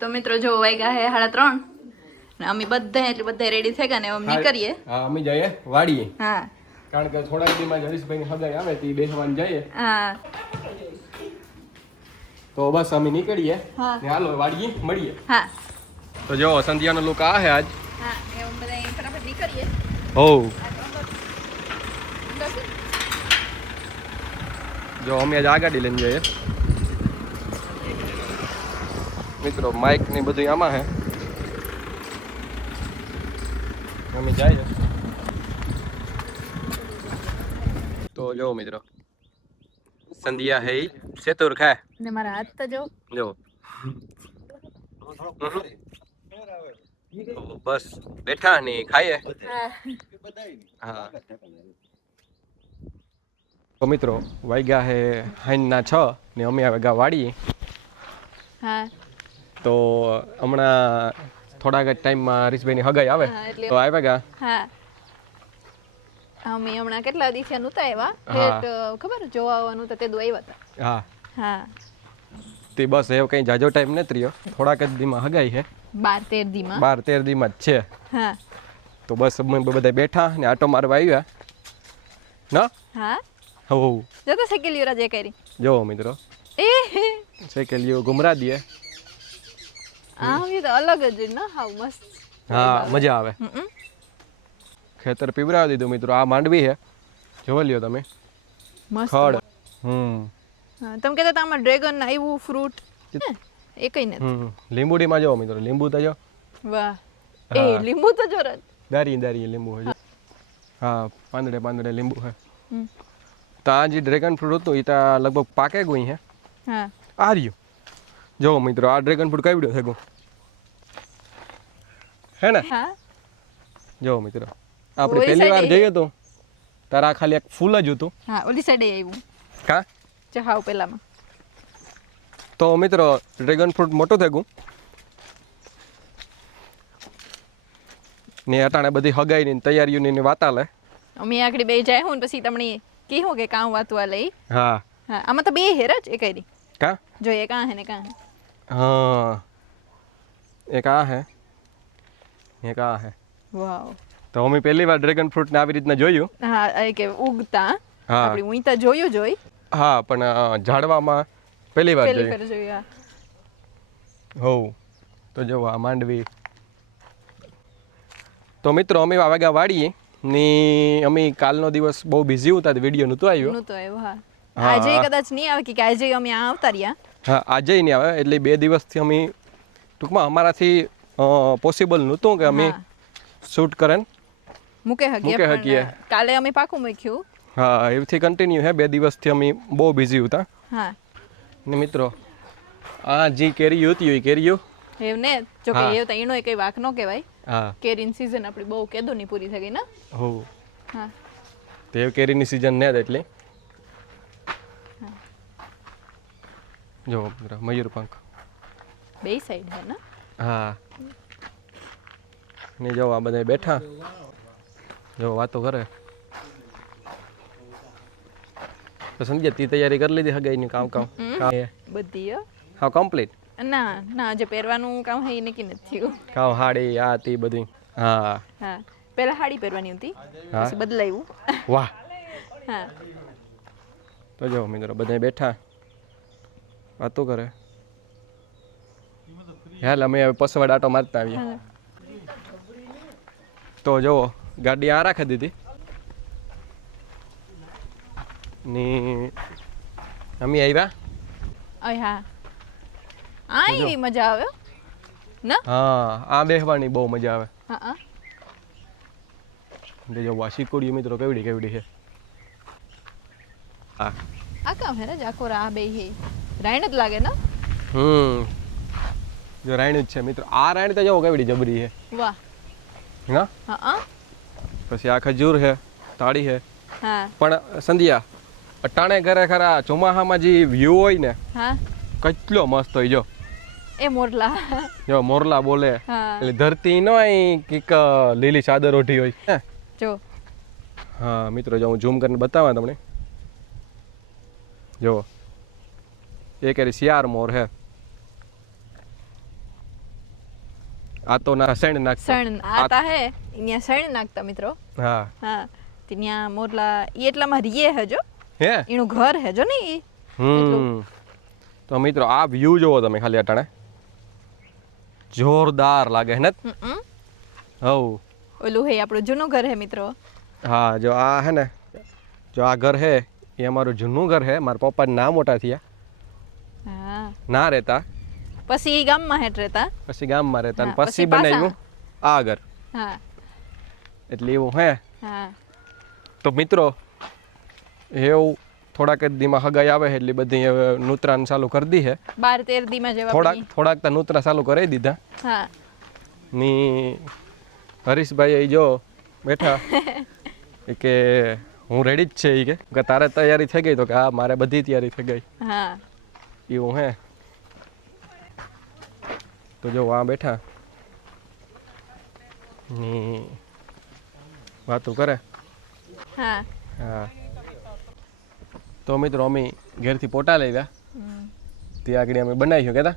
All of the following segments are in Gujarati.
તો મિત્રો જો વાગ્યા હે 3:30 ને અમે બધા રેડી થઈ ગયા ને અમે નીકળીએ. હા અમે જઈએ વાડીએ. હા કારણ કે થોડા દીમાં હરીશભાઈ ની હગાઈ આવે તી બેસવાન જઈએ. હા તો બસ અમે નીકળીએ. હા ને હાલો વાડીએ મળીએ. હા તો જો સંધ્યાનો લુક આ હે આજ. હા એ અમે બધા ફટાફટ નીકળીએ. હો જો અમે આજ આ ગાડી લઈને જઈએ મિત્રો. માઇક ની બધું આમાં હે. અમે જાય તો જો મિત્રો સંધ્યા હે સેતુર ખાય ને મારા હાથ તો જો તો બસ બેઠા ને ખાઈએ. હા તો મિત્રો વાગ્યા હે હાઈના 6 ને અમે વાગ્યા વાડીએ. હા તો હમણાં થોડાક જ ટાઈમમાં હરીશભાઈની હગાઈ આવે તો આવ્યા ગયા. હા અમે હમણાં કેટલા દિવસ નહોતા આવ્યા. ખબર જોવા આવવાનું તો તે દો આવ્યા હતા. હા હા તે બસ એવું કઈ જાજો ટાઈમ નથી રહ્યો. થોડાક જ દીમાં હગાઈ છે. 12-13 દીમાં 12-13 દીમાં જ છે. હા તો બસ અમે બધા બેઠા ને આટો મારવા આવ્યા ના. હા હો જો તો સાયકલ રાજે કરી જો મિત્રો સાયકલીઓ ઘુમરા દે. આ તો અલગ જ ન હાવ મસ્ત. હા મજા આવે. ખેતર પીવરાવી દીધું મિત્રો. આ માંડવી છે જોવા લ્યો તમે મસ્ત. ખડ. હા તમે કહેતા હતા આમાં ડ્રેગન આવ્યું ફ્રૂટ એ કઈ નથી. લીંબુડીમાં જો મિત્રો લીંબુ તો જો. વાહ એ લીંબુ તો જો રજ દારી લીંબુ છે. હા પાંદડે લીંબુ છે. તો આ જે ડ્રેગન ફ્રૂટ હતું એ તો લગભગ પાકે ગયું છે. હા આ રહ્યું જો મિત્રો. આ ડ્રેગન ફ્રૂટ કઈ છે ગો હે ને. હા જો મિત્રો આપણે પહેલી વાર જઈએ તો તારા ખાલી એક ફૂલ જ હતું. હા ઓલી સાઈડે આવ્યું કા ચહાવ પેલામાં. તો મિત્રો ડ્રેગન ફ્રૂટ મોટું થઈ ગયું ને અટાણે બધી હગાઈની તૈયારીઓની વાત આલે. અમે આગળ બે જાય હું પછી તમને કીધું કે કાં વાતવા લઈ. હા હા આમાં તો બે હેર જ એ કરી કા જોઈએ કાં હે ને કાં. હા એક આ હે એક આ હે. વાવ તો અમે પહેલી વાર ડ્રેગન ફ્રૂટ ને આવી રીતના જોયું. હા એ કે ઉગતા હા આપણે હું તો જોયું જોઈ. હા પણ ઝાડવામાં પહેલી વાર પહેલી જોયું. વાર જોયું. હો તો જો આ માંડવી. તો મિત્રો અમે વાગ્યા વાડીએ ને અમે કાલનો દિવસ બહુ બિઝી હતા. વિડીયો નહોતો આવ્યો. નહોતો આવ્યો. હા આજે કદાચ નહીં આવે કે આજે અમે આ આવતા રહ્યા. હા આજે નહીં આવે એટલે 2 દિવસથી અમે ટૂંકમાં અમારાથી પોસિબલ નહોતું કે અમે શૂટ કરે મૂકે શકીએ. કાલે અમે પાકું મૂક્યું. હા એવથી કન્ટિન્યુ હે. 2 દિવસથી અમે બહુ બિઝી હતા. હા ને મિત્રો આ જે કેરી હતી એ કેરીઓ એવું ને જો કે એ તો એનો કઈ વાક ન કહેવાય. હા કેરીની સીઝન આપણી બહુ કેદોની પૂરી થઈ ગઈ ને. હો હા તે કેરીની સીઝન ને એટલે જો મિત્રો મયુરપંખ બે સાઈડ હે ને. હા ને જો આ બધા બેઠા જો વાતો કરે. તો સમજ્યા તી તૈયારી કરી લીધી હગાઈની કામ બધી હા કમ્પ્લીટ. ના ના આજે પહેરવાનું કામ હે એ નક્કી નથી થયું. કામ હાડી આ તી બધી. હા હા પહેલા હાડી પહેરવાની હતી પછી બદલાયું. વાહ. હા તો જો મિત્રો બધા બેઠા વાતો કરે. હાલ અમે હવે પસવાડ આટો મારતા આવીએ. તો જો ગાડી આ રાખી દીધી ને અમે આવ્યા. હા આ મજા આવે ને. હા આ બેહવાની બહુ મજા આવે. હા જો વાશીકોડી મિત્રો કેવડી છે. હા આ કામ હે ને જાકોર આ બે હે રાઈન જ લાગે ને. જો રાઈણ જ છે મિત્રો. આ રાઈણ તો જો કેવડી જબરી છે. વાહ ના હા પછી આ ખજૂર છે તાળી છે. હા પણ સંધ્યા અટાણે ઘરે ખરા ચોમાહામાં જે વ્યૂ હોય ને હા કેટલો મસ્ત હોય. જો એ મોરલા જો મોરલા બોલે એટલે ધરતી નો કઈક લીલી ચાદર ઓઢી હોય. જો હા મિત્રો જો હું ઝૂમ કરીને બતાવા તમને. જો એ કરી શિયાર મોર હે. આ તો ના સૈણ નાખ સણ આતા હે અહીંયા સણ નાખતા મિત્રો હા હા ત્યાં મોરલા ઈ એટલામાં રીએ હે જો હે એનું ઘર હે જો ને ઈ તો મિત્રો આ વ્યૂ જોવો તમે ખાલી અટાણે જોરદાર લાગે હે ને હવ ઓલું હે આપણું જૂનું ઘર હે મિત્રો હા જો આ હે ને જો આ ઘર હે એ અમારું જૂનું ઘર હે મારા પપ્પા ના મોટા થયા હા ના રહેતા પછી ઈ ગામમાં હેઠ રહેતા પછી ગામમાં રહેતા અને હા, પછી પછી પાછા. બનાવ્યું આ ઘર હા એટલે એવું હે હા તો મિત્રો એવું થોડાક જ દીમાં હગાઈ આવે એટલે બધી હવે નૂતરાન ચાલુ કરી દી હે 12-13 દીમાં જેવા થોડાક તો નૂતરા ચાલુ કરી દીધા હા ની હરીશભાઈ જો બેઠા એ કે હું રેડી જ છે એ કે તારે તૈયારી થઈ ગઈ તો કે હા મારે બધી તૈયારી થઈ ગઈ હા એવું હે તો જો આ બેઠા ની વાતો કરે હા હા તો મિત્રો અમે ઘેરથી પોટા લેવ્યા ત્યાં આગળ અમે બનાવ્યું કેતા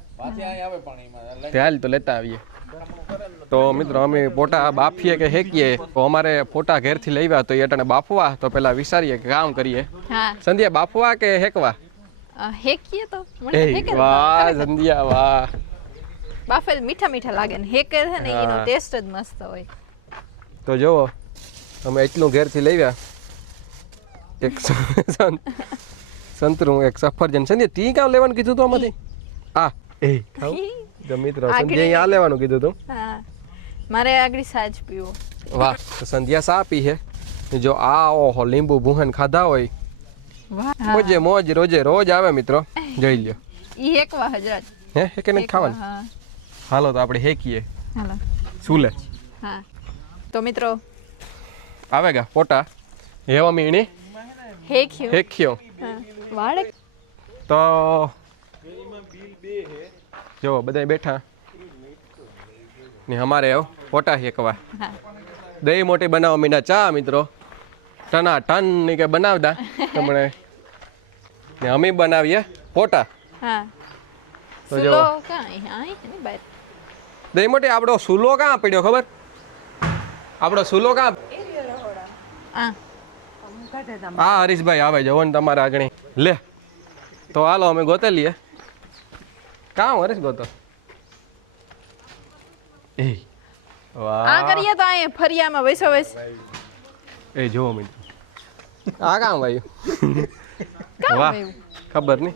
ત્યાં તો લેતા આવીએ તો મિત્રો અમે પોટા બાફીએ કે હેકીએ તો અમારે પોટા ઘેરથી લેવ્યા તો એ અટાણે બાફવા તો પેલા વિચારીએ કે કામ કરીએ હા સંધ્યા બાફવા કે હેકવા હેકીએ તો મને એ હેકે વાહ સંધ્યા વાહ બાફેલ મીઠા મીઠા લાગે ને હેકે છે ને એનો ટેસ્ટ જ મસ્ત હોય તો જુઓ અમે એટલું ઘેરથી લેવ્યા એક સંતરું એક સફરજન સંધ્યા તી કામ લેવાનું કીધું તો આમાંથી આ એ ખાવ તો મિત્રો સંધ્યા આ લેવાનું કીધું તું હા મારે આગળ સાજ પીવો વાહ તો સંધ્યા સા પી હે જો આ ઓહો લીંબુ બુહન ખાધા હોય વાહ મોજે મોજ રોજે રોજ આવે મિત્રો જોઈ લ્યો ઈ હેકવા હજરાત હે હેકે નથી ખાવાનું હા હાલો તો આપણે હેકીએ હાલો સુલે હા તો મિત્રો આવેગા પોટા હેવા મીણી હેક્યો હેક્યો હા વાડે તો જો બધા બેઠા ને અમારે પોટા હેકવા હા દહીં મોટી બનાવવા મીંડા ચા મિત્રો ટના ટન ની કે બનાવતા તમને ને અમે બનાવીએ પોટા હા તો જો. સુલો કાંઈ હા એની બાર દહીં મોટી આપણો સુલો કાં પડ્યો ખબર આપણો સુલો કાં આ હા હરીશભાઈ આવે જવો ને તમારા આગળ લે તો હાલો અમે ગોતે લઈએ કામ હરીશ ગોતો એ વાહ આ કરીએ તો આ ફરિયામાં વૈસો વૈસ એ જોવો મિત્રો આ કામ ભાઈ કામ વાહ આવ્યું? ખબર નહીં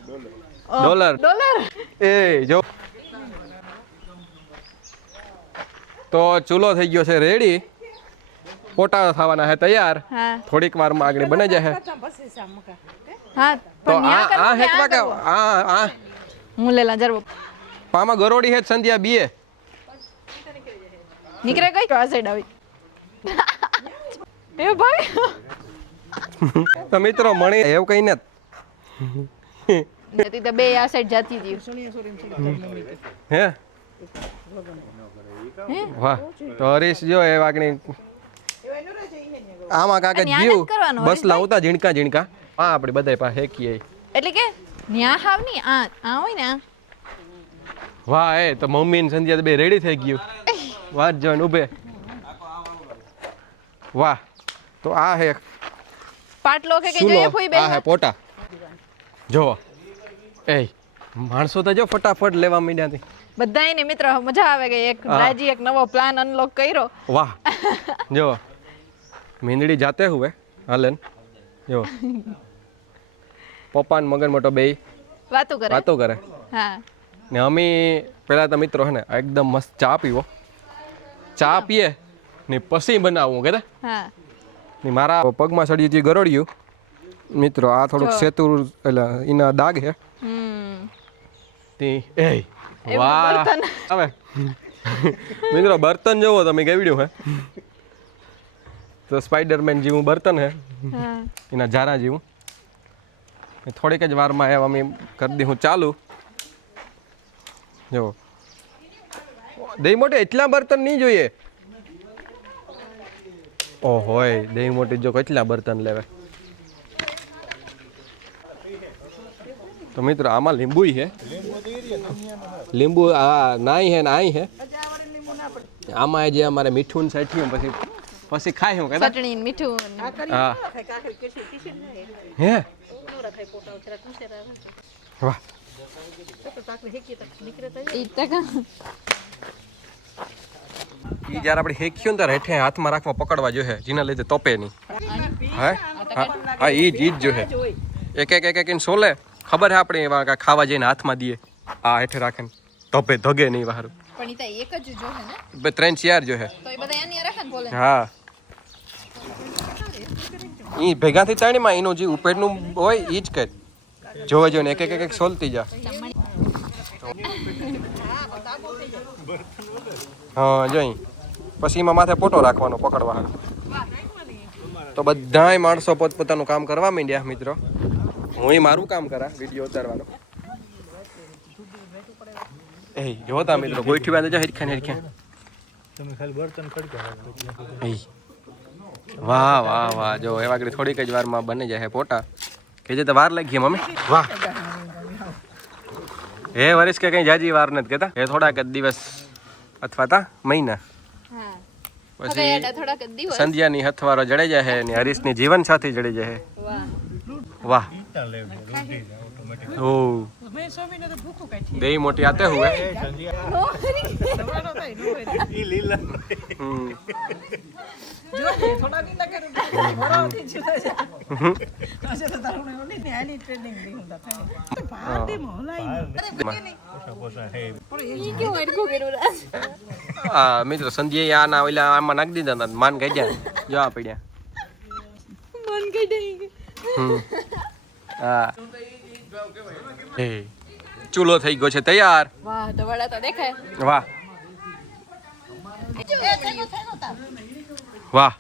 ડોલર ડોલર એ જો તો ચૂલો થઈ ગયો છે રેડી પોટા થવાના છે તૈયાર હા થોડીક વારમાં આગળ બની જશે હા તો પણ ન્યા આ કરવું આ કે હેકવા કે કરવું? આ હું લેલા જરવો પામાં ગરોડી હે જ સંધ્યા બીએ નીકળે કઈ આ સાઈડ આવી એ ભાઈ તો મિત્રો મણી એવું કઈ નથી નથી તો બે આ સાઈડ જાતી હતી હે હે? વાહ તો હરીશ જો એ વાગણી આમાં કાકે અને આને જ જીવ કરવાનું, બસ હરીશભાઈ? લાવતા ઝીણકા ઝીણકા હા આપણે બધાય પાસે હેકીએ એટલે કે ન્યા હાવ ની આ આ હોય ને આ વાહ એ તો મમ્મી ને સંધ્યા તો બે રેડી થઈ ગયું વાત જોઈને ઊભે વાહ તો આ હે પાટલો કે સુલો જોઈએ ફોઈ બે આ હે પોટા જો એ માણસો તો જો ફટાફટ લેવા માંડ્યા હતી બધાયને મિત્ર મજા આવે કે એક હા. રાજી એક નવો પ્લાન અનલોક કર્યો વાહ જો મીંદડી જાતે હુએ હાલેન જો પપ્પા ને મગન મોટો બે વાતો કરે વાતો કરે હા ને અમે પેલા તો મિત્રો હે ને એકદમ મસ્ત ચા પીવો ચા પીએ ને પછી બનાવવું કે હા ને મારા પગમાં સડી હતી ગરોડિયું મિત્રો આ થોડુંક જો. સેતુર એટલે એના દાગ છે તે એ એવું વાહ બર્તન. હવે મિત્રો બર્તન જોવો તમે કેવડ્યું હે તો સ્પાઈડરમેન જેવું બર્તન હે હા એના જારા જેવું ને થોડીક જ વારમાં એવા અમે કરી દઉં ચાલુ જો દહીં મોટી એટલા બર્તન નહીં જોઈએ ઓહોય દહીં મોટી જો કેટલા બર્તન લેવે તો મિત્રો આમાં લીંબુ છે લીંબુ આ નાઈ હે ને આઈ હે આમાં જે અમારે મીઠું સાઠ્યું પછી પછી ખાય હું કહેતા ચટણી મીઠું હા હે વાહ ઈ જ્યારે આપણે હેક્યું ને ત્યારે હેઠે હાથમાં રાખવા પકડવા જોઈએ જેના લીધે તપે નહીં હે હા ઈ જ જોઈએ એક એક એક એક સોલે ખબર હે આપણે એવા ખાવા જઈને હાથમાં દઈએ આ હેઠે રાખે ને તપે ધગે નહીં વારું પણ ઈ તો એક જ જો હે ને બે 3-4 જો હે તો એ બધા એની રાખે ને બોલે હા ઈ ભેગા થઈ તાણીમાં એનું જે ઉપરનું હોય ઈ જ કર જોવે જોઈને એક એક એક સોલતી જા હા જોઈ પછી એમાં માથે પોટો રાખવાનો પકડવા તો બધાય માણસો પોતપોતાનું કામ કરવા માંડ્યા મિત્રો હું મારું કામ કરા વિડીયો ઉતારવાનો એ જોતા મિત્રો ગોઈઠી બાંધે જો હેરખાન હેરખાન તમે ખાલી બર્તન ખડકા વાહ વાહ વાહ જો એવા આગળ થોડીક જ વારમાં બની જાય પોટા કે જે તો વાર લાગી મમ્મી વાહ હે વર્ષ કે કઈ જાજી વાર નથી કેતા એ થોડાક જ દિવસ અથવા તા મહિના પછી થોડાક દિવસ સંધ્યાની હથવારો જડે જાય ને હરીશની જીવન સાથી જડે જાય વાહ ઓ देही मोटी आते हुए મિત્રો સંધ્યા આના ઓલા આમાં નાખી દીધા માન ગઈ ગયા જો આ પડ્યા મન કઈ હા ચૂલો થઈ ગયો છે તૈયાર વાહ ધવાડા તો દેખાય વાહ વાહ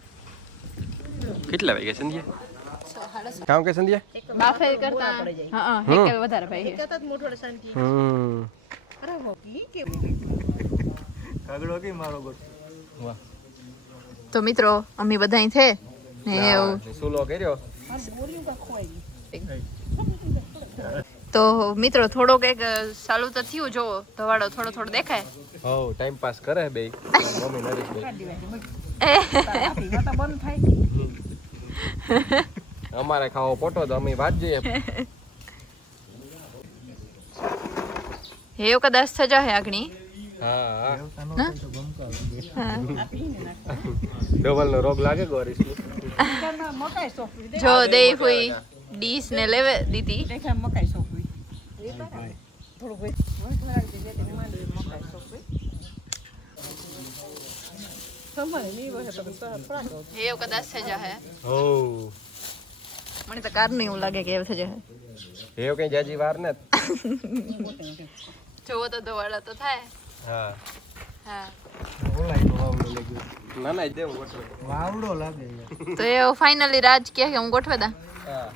કેટલા વાગ્યા સંધ્યા કામ કે સંધ્યા બાફે કરતા હા હેકેલ વધારે ભાઈ કાગડો કે મારો ગોટ વાહ તો મિત્રો અમે બધાય છે ને એવું ચૂલો કર્યો તો મિત્રો થોડોક એક ચાલુ તો થયું જો ધવાડો થોડો થોડો દેખાય હો ટાઈમ પાસ કરે બે મમ્મી નરેશ બે અમારે ખાવો પોટો તો અમે વાત જોઈએ હેવ કદાચ સજા હે આગણી હા ના ડબલ નો રોગ લાગે ગોરીશ જો દેઈ હુઈ ડીશ ને લેવે દીધી હેવ કદાચ સજા હે હો મને તો કાર નહીં એવું લાગે કે એવું સજા હે એવ કઈ જાજી વાર ને જોવો તો ધવાડા તો થાય હા હા ના ના દે ગોઠવે વાવડો લાગે તો એ ફાઇનલી રાજ કે હું ગોઠવે દા હા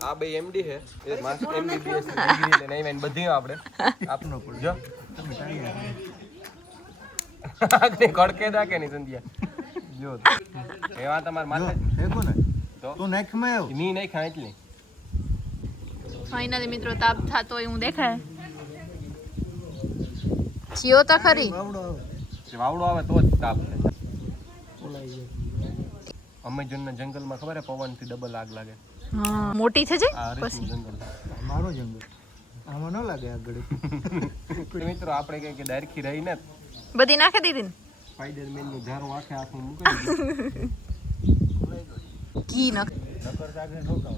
આ બે એમડી હે એ માસ એમબીબીએસ ડિગ્રી લે નહીં મેન બધી આપણે આપનો પડ જો તમે ટાળી કડકે દા કે નહીં સંધ્યા જો એવા તમાર માથે હેકો ને તો તું નાખમાં આવ ની નહીં ખાય એટલી ફાઇનલી મિત્રો તાપ થાતો હોય હું દેખાય જીઓ તો ખરી વાવડો આવ જે વાવડો આવે તો જ તાપ થાય ઓલાઈ જાય અમેઝોનના જંગલમાં ખબર હે પવનથી ડબલ આગ લાગે હા મોટી છે જે આ હરીશનું જંગલ મારો જંગલ આમાં ન લાગે આગળ મિત્રો આપણે કઈ કે ડાયરખી રહી ને બધી નાખી દીધી ને સ્પાઈડરમેન નું ઝારો આખે આખું મૂકી દીધું ઘી નખ નકર સાગર ઠોકાવ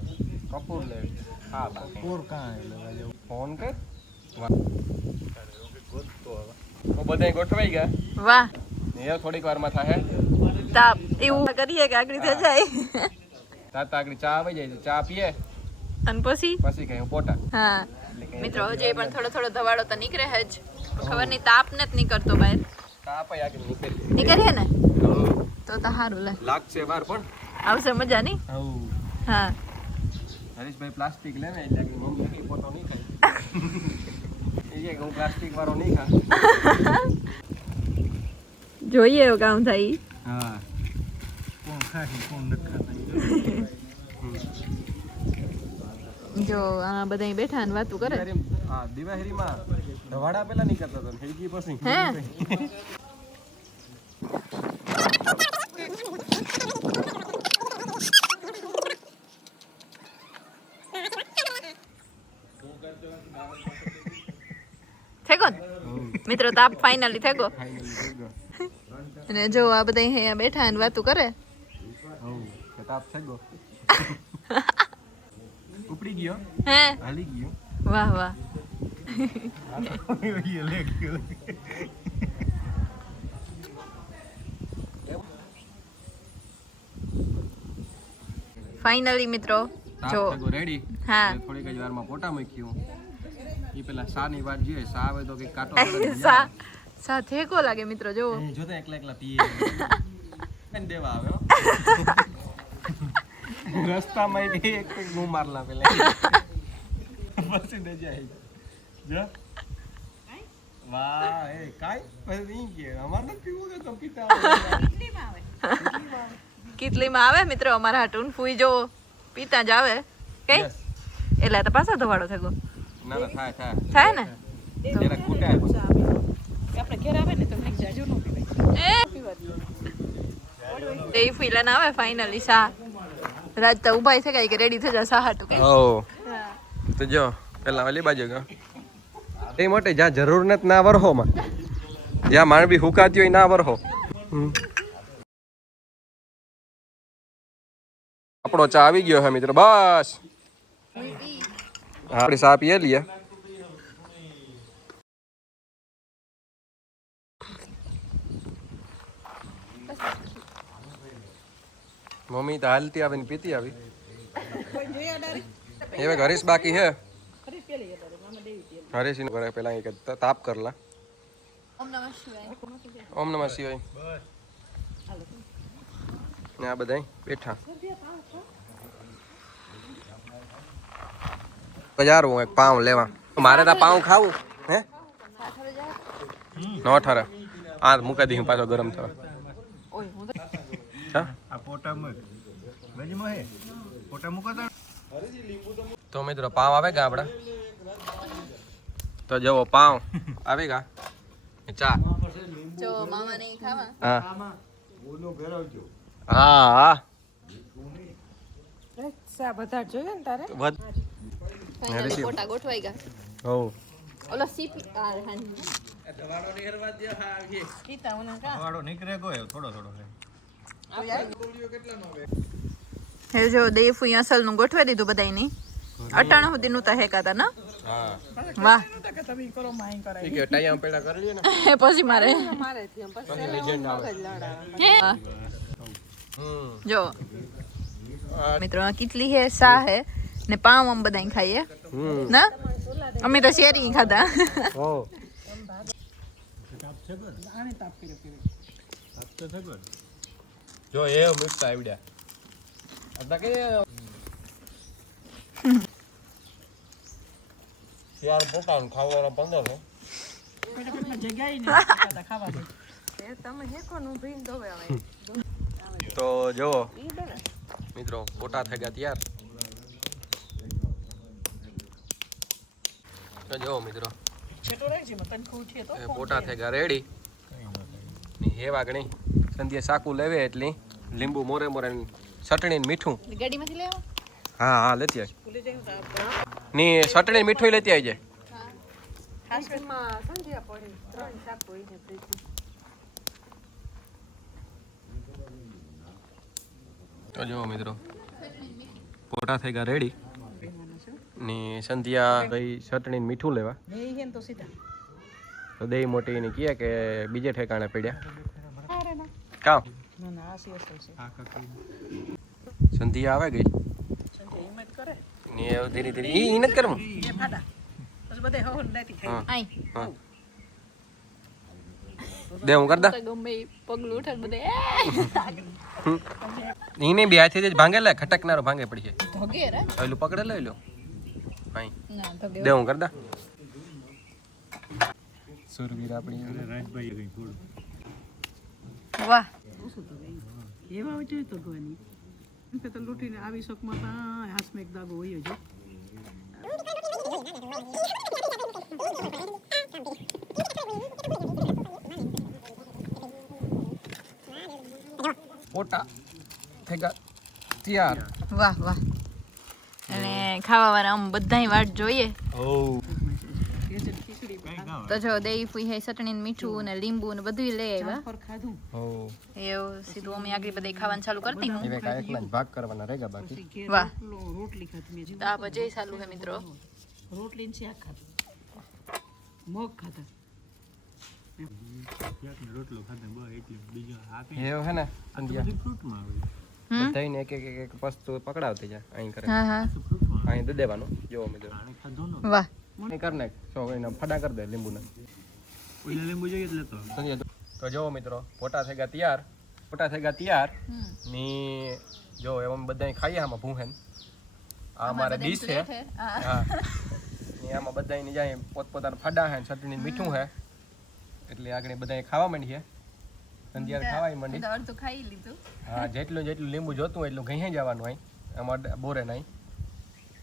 કપૂર લે હા બાકી પોર કાં લેવા જાવ ફોન કર વાહ તો બધાય ગોઠવાઈ ગયા વાહ એ થોડીક વારમાં થાય તાપ એવું કરીએ કે આગળ થઈ જાય તાત આગળ ચા આવી જાય છે ચા પીએ અને પછી કઈ પોટા હા મિત્રો હજી પણ થોડો થોડો ધવાડો તો નીકળે જ ખબર નહીં તાપ ને જ નીકળતો બહાર ચા પાઈ આગળ નીકળી નીકળીએ ને તો સારું લે લાગશે વાર પણ આવશે મજા નહીં હા હરીશભાઈ પ્લાસ્ટિક લે ને એટલે મમ્મી કે પોતો નહીં ખાય એ કે હું પ્લાસ્ટિક વાળો નહીં ખા જોઈએ એવું કામ થાય હા કોણ ખાય કોણ ન ખાતા જો આ બધા બેઠા ને વાતું કરે હા દિવાહરીમાં ધવાડા પેલા નહીં કરતા હતા હેલકી પછી હે થેગો મિત્રો તાપ ફાઇનલી થેગો અને જો આ બધા અહીંયા બેઠા અને વાતું કરે તાપ થઈ ગયો ઉપડી ગયો હે હાલી ગયો વાહ વાહ ફાઇનલી મિત્રો જો રેડી હા થોડીક જ વારમાં પોટા મૂક્યું ઈ પેલા સા ની વાત જોઈએ સા આવે તો કઈ કાટો સા થેકો લાગે મિત્રો જો જોતા એકલા એકલા પીએ દેવા આવે રસ્તામાં એક મું મારલા પેલા પછી ન જાય જો વાહ એ કાઈ પછી કે અમાર ન પીવો કે તો પીતા કેટલીમાં આવે મિત્રો અમારા હાટુન ફૂઈ જો પીતા જ આવે કે એટલે તો પાછા ધવાડો થયો ના ના થાય થાય ને જરા કૂટાય આપણે ઘેર આવે ને તો મેં જાજો નો પીવાય એ ફૂઈલા ના આવે ફાઇનલી સા રાત તો ઉભાઈ છે કે રેડી થઈ જા સા હાટુ કે ઓ તો જો પેલા વાલી બાજુ ગયો એ મોટે જ્યાં જરૂર નથી ના વરહોમાં જ્યાં માણબી હુકાતી હોય ના વરહો આપણો ચા આવી ગયો હે મિત્રો બસ આપણી ચા પીએ લઈએ મમ્મી તો હાલતી આવીને પીતી આવી હવે હરીશ બાકી હે હરીશ નું કરે પેલા એક તાપ કરલા ઓમ નમઃ શિવાય ને આ બધા બેઠા બજાર હું એક પાઉં લેવા મારે તો પાઉં ખાવું હે નો ઠરે આ મૂકી દી પાછો ગરમ થવા હા આ પોટા મગ વેજમાં હે પોટા મુકાતા તો મિત્રો પાવ આવે ગા આપડા તો જવો પાવ આવે ગા ચા જો મામા નહીં ખાવા હા ઓનો ભેરવજો હા હા સા બધા જોઈએ ને તારે ફાઇનલી ફોટા ગોઠવાઈ ગયા હો ઓલો સીપી આ હાન કીતા ઉના કા વાડો નીકળે ગયો થોડો થોડો હે જો દેફુ અસલ નું ગોઠવાઈ દીધું બધાયની 98 સુધી નું તો હેકાતા ના હા વાહ કે તમે કરો માઈ કરાય ઠીક હે ટાઈમ પેડા કરી લે ને પછી મારે મારે થી એમ પછી લેજેન્ડ આવે હે હમ જો મિત્રો આ કેટલી હે સા હે ને પાવ આમ બધાય ખાઈએ ના અમે તો શેરી ખાધા હો આને તાપ કરે જો એ મિક્સ આવડ્યા અદા કે યાર પોતાન ખાવાનો 15 પેટમાં જગ્યા ઈ ને ખાવા દે એ તમે હેકો નું ભીન દોવે આવે તો જો મિત્રો પોટા થઈ ગયા તૈયાર તો જો મિત્રો છેટો રહી છે મતન ખૂઠે તો એ પોટા થઈ ગયા રેડી હે વાગણી સંધ્યા સાકુ લેવે એટલી લીંબુ મોરે મોરે ચટણી ને મીઠું ગાડીમાંથી લેવા હા હા લેતી આય ભૂલી જયું તો ની ચટણી મીઠું લેતી આવજે હાસમાં સંધ્યા પડી 3 શાક હોય છે ફ્રીજ તો જો મિત્રો પોટા થઈ ગયા રેડી ની સંધ્યા ગઈ ચટણી ને મીઠું લેવા લે હેન તો સીધા તો દઈ મોટી ને કહે કે બીજે ઠેકાણે પડ્યા અરે ના કામ ના ના આ સીએસ છે સંધ્યા આવે ગઈ સંધ્યા હિંમત કરે ને હવે ધીરે ધીરે ઈ નથી કરવું એ ફાડા બસ બધે હોન લેતી હા ખાઈ આઈ હા દે હું કરદા તો ગમે ઈ પગલું ઉઠે ને બધે ઈને બે હાથે જ ભાંગે લે ખટકનારો ભાંગે પડી છે ધગે રે પેલું પકડે લઈ લો હાઈ ના ધગે દે હું કરદા સુરવીર આપણી રાજભાઈ કઈ થોડું વાહ એવા હોય તો ગવાની કે તો લૂટીને આવી શકમાં તા હાથમાં એક દાગો હોય જ પોટા થઈ ગયા તૈયાર. વાહ વાહ. અને ખાવા વાળા આમ બધાય વાટ જોઈએ. તો જો દેઈ ફૂઈ હે ચટણી ને મીઠું ને લીંબુ ને બધું લઈ આવ્યા. ખાધું એવું સીધું અમે આગળ બધા ખાવાનું ચાલુ કરતી હું. એકલા જ ભાગ કરવાના રહેગા બાકી. વાહ. રોટલી ખાધી મેં તો આ ભજે ચાલુ હે મિત્રો. રોટલી ને શાક ખાધું મગ ખાધા રોટલો ખાધા બસ એટલે બીજો આપે એવું હે ને સંધ્યા ફ્રૂટમાં આવે બધાને એક વસ્તુ પકડાવતી જાય અહીં કરે હા હા અહીં દઈ દેવાનું. જો મિત્રો આને ખાધો ને વાહ. અહીં કર નાખ સો એને ફડા કરી દે લીંબુને. ઓલા લીંબુ જોઈએ એટલે તો સંધ્યા તો જો મિત્રો પોટા થઈ ગયા તૈયાર. પોટા થઈ ગયા તૈયાર ની જો એમ બધા ખાઈએ આમાં ભૂહેન. આ અમારે ડીશ છે. હા ને આમાં બધા ની જાય પોતપોતાના ફડા હે ચટણી મીઠું હે એટલે આગળ બધા ખાવા માંડીએ. સંધ્યા ખાવા માંડી. અડધું ખાઈ લીધું. હા જેટલું જેટલું લીંબુ જોતું હોય એટલું ઘઈ જવાનું હોય એમાં બોરે નહીં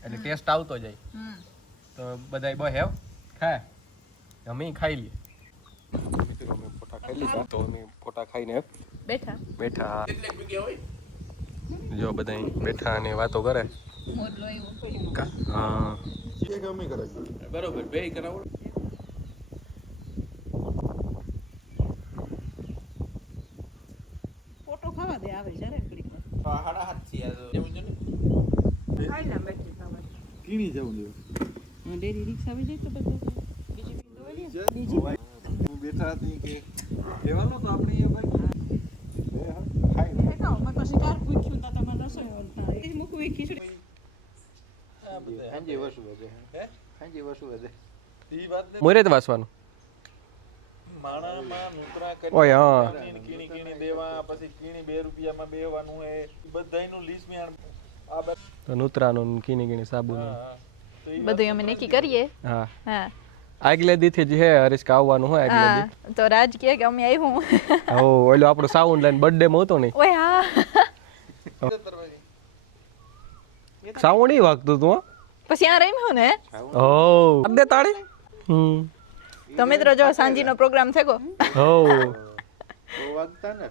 એટલે ટેસ્ટ આવતો જાય. તો બધાય બહુ હેવ ખાય અમે ખાઈ લઈએ. મિત્રો અમે પોટા ખાઈ લીધા તો અમે પોટા ખાઈને બેઠા બેઠા. જો બધા બેઠા અને વાતો કરે. મોટલો એવું. હા બરોબર બે કરાવો ફોટો ખાવા દે આવે જ્યારે ઘડીક ખાઈ લે બેઠી ખાવા કીણી જવું જોઈએ ડેરી રિક્ષા આવી જાય તો બધું બીજી બીજી હું બેઠા હતી કે લેવાનો તો આપણે એ ભાઈ ખાઓ મેં પછી કાર પૂછ્યું તા તમારે રસોઈ વળતા એ મૂકવી ખીચડી હાંજી વસુ વધે હે હાંજી વસુ વધે ઈ વાત ને મોરે જ વાસવાનું. માણામાં નુકરા ઓય હા કીણી કીણી દેવા પછી કીણી 2 રૂપિયામાં બેવાનું હે બધાયનું લીસ્ટ મે આ તો નૂતરાનું કીની કીની સાબુનું બધું અમે નક્કી કરીએ. હા હા આગલે દીથી જ હે હરીશ આવવાનું હોય આગલે દી. હા તો રાજ કહે કે અમે આવ્યું. ઓ ઓલો આપણો સાઉન્ડ લાઈન બર્થડે માં હતો ને ઓય હા સાઉન્ડ ઈ વાગતું તું. પછી આ રમ્યું ને. ઓ અબે તાળી. તો મિત્રો જો સાંજીનો પ્રોગ્રામ થયો. ઓ તો વાગતા ને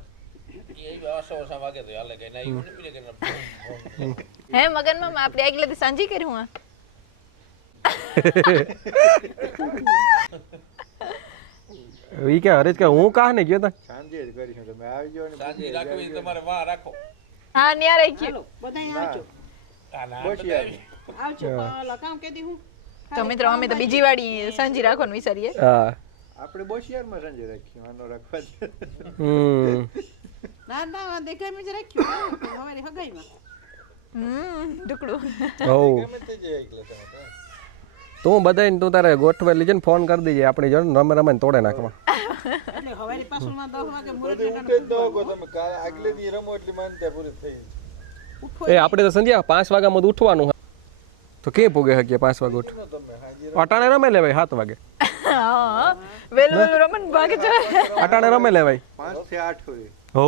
હે મગનમાં આપણે આગલે સાંજી કર્યું આ. ઈ કે હરેશ કે હું કાહ ને ગયો તા સાંજે જ કરીશું તમે આવી જાવ ને સાંજી રાખવી તમારે વાહ રાખો. હા ન્યા રાખ્યું. બધાય આવજો બસ યાર આવજો ઓલા કામ કે દી હું તો મિત્રો અમે તો બીજી વાડી સાંજી રાખવાનું વિચારીએ. હા આપણે બોશિયારમાં સાંજે રાખ્યું આનો રાખવા દે ના ના દેખાય મેં જ રાખ્યું હવે હગાઈમાં ટુકડું. ઓ ગમે તે જે એકલે તમે તું બધાને તું તારે ગોઠવેલી છે ને ફોન કરી દેજે આપણે જો રમે રમે તોડે નાખવા. એટલે હવારી પાછળમાં 10 વાગે મુરત બધી ઉઠે જ દો તમે આગલે દી રમો એટલી માનતા પૂરી થઈ એ આપણે તો સંધ્યા 5 વાગ્યામાં ઉઠવાનું હે. તો કે પોગે હકે 5 વાગે ઉઠ તમે હાજી અટાણે રમે લેવાય 7 વાગે. હા વેલું વેલું રમન ભાગે છે. અટાણે રમે લેવાય 5 થી 8 હોય હો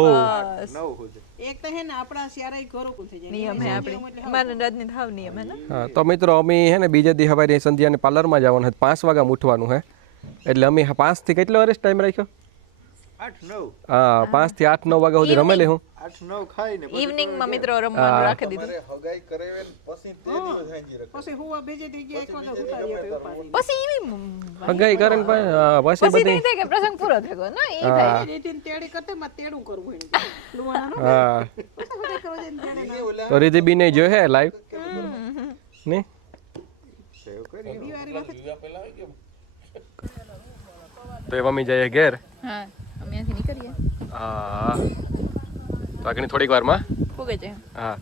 9 હોય એક તો હે ને આપણા સિયારા ઘરો કુલ થઈ જાય નિયમ હે આપણે મારે રાજની થાવ નિયમ હે ને. હા તો મિત્રો અમે હે ને બીજે દી હવારે સંધ્યાને પાર્લરમાં જવાનું હે 5 વાગ્યામાં ઉઠવાનું હે એટલે અમે 5 થી કેટલો વર્ષ ટાઈમ રાખ્યો 8 9 હા 5 થી 8 9 વાગ્યા સુધી રમેલી હું 8 9 ખાઈ ને ઇવનિંગ માં મિત્રો રમવાનું રાખી દીધું. હગાઈ કરાવે ને પછી તે દિવસ હાંજી રાખો પછી હુવા ભેજે થઈ ગયા એક વાગે ઉતારી આપે ઉપાડી પછી ઈવી હગાઈ કરે ને પછી પછી બધી નહીં થાય કે પ્રસંગ પૂરો થયો ને એ થાય. એટીન તેડી કરતે માં તેડું કરવું હે લુવાના નો હા પછી બધા કરો જઈને તેડે ના તો રીતિ બી ને જો હે લાઈવ ને સેવ કરી દિવાળી વખત પેલા આવી ગયો તો એ મમ્મી જાય ઘેર. હા અમે અહીંથી નીકળીએ. હા તો આગળ થોડીક વારમાં પૂગે છે. હા